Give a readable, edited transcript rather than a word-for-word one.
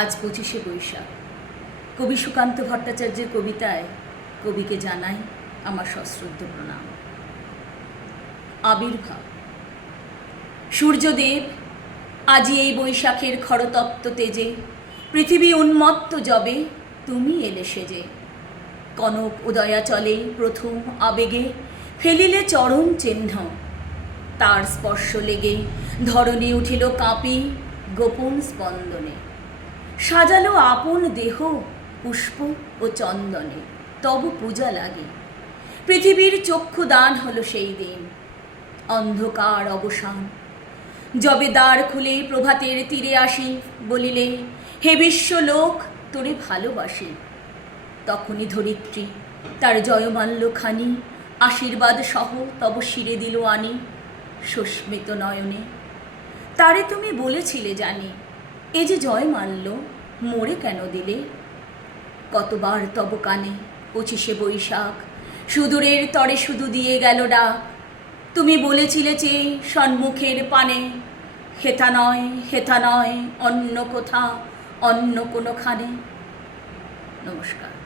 আজ 25শে বৈশাখ। কবি সুকান্ত ভট্টাচার্যের কবিতায় কবিকে জানাই আমার সশ্রদ্ধ প্রণাম। আবির্ভাব। সূর্যদেব আজি এই বৈশাখের খরতপ্ত তেজে, পৃথিবী উন্মত্ত যবে তুমি এলে সেজে। কনক উদয়াচলে প্রথম আবেগে ফেলিলে চরণ চিহ্ন, তার স্পর্শ লেগে ধরণী উঠিল কাঁপি গোপন স্পন্দনে। সাজালো আপন দেহ পুষ্প ও চন্দনে, তব পূজা লাগে। পৃথিবীর চক্ষু দান হলো সেই দিন, অন্ধকার অবসান। যবে দ্বার খুলে প্রভাতের তীরে আসি, বলিলে হে বিশ্বলোক তোরে ভালোবাসি। তখনই ধরিত্রী তার জয়মাল্য খানি আশীর্বাদ সহ তব শিরে দিল আনি সুস্মিত নয়নে। তারে তুমি বলেছিলে জানি, এ যে জয়মাল্য মোরে কেন দিলে। কতবার তব কানে 25শে বৈশাখ সুদূরের তরে শুধু দিয়ে গেল ডাক। তুমি বলেছিলে যে সম্মুখের পানে, হেথা নয় হেথা নয় অন্য কোথা অন্য কোনোখানে। নমস্কার।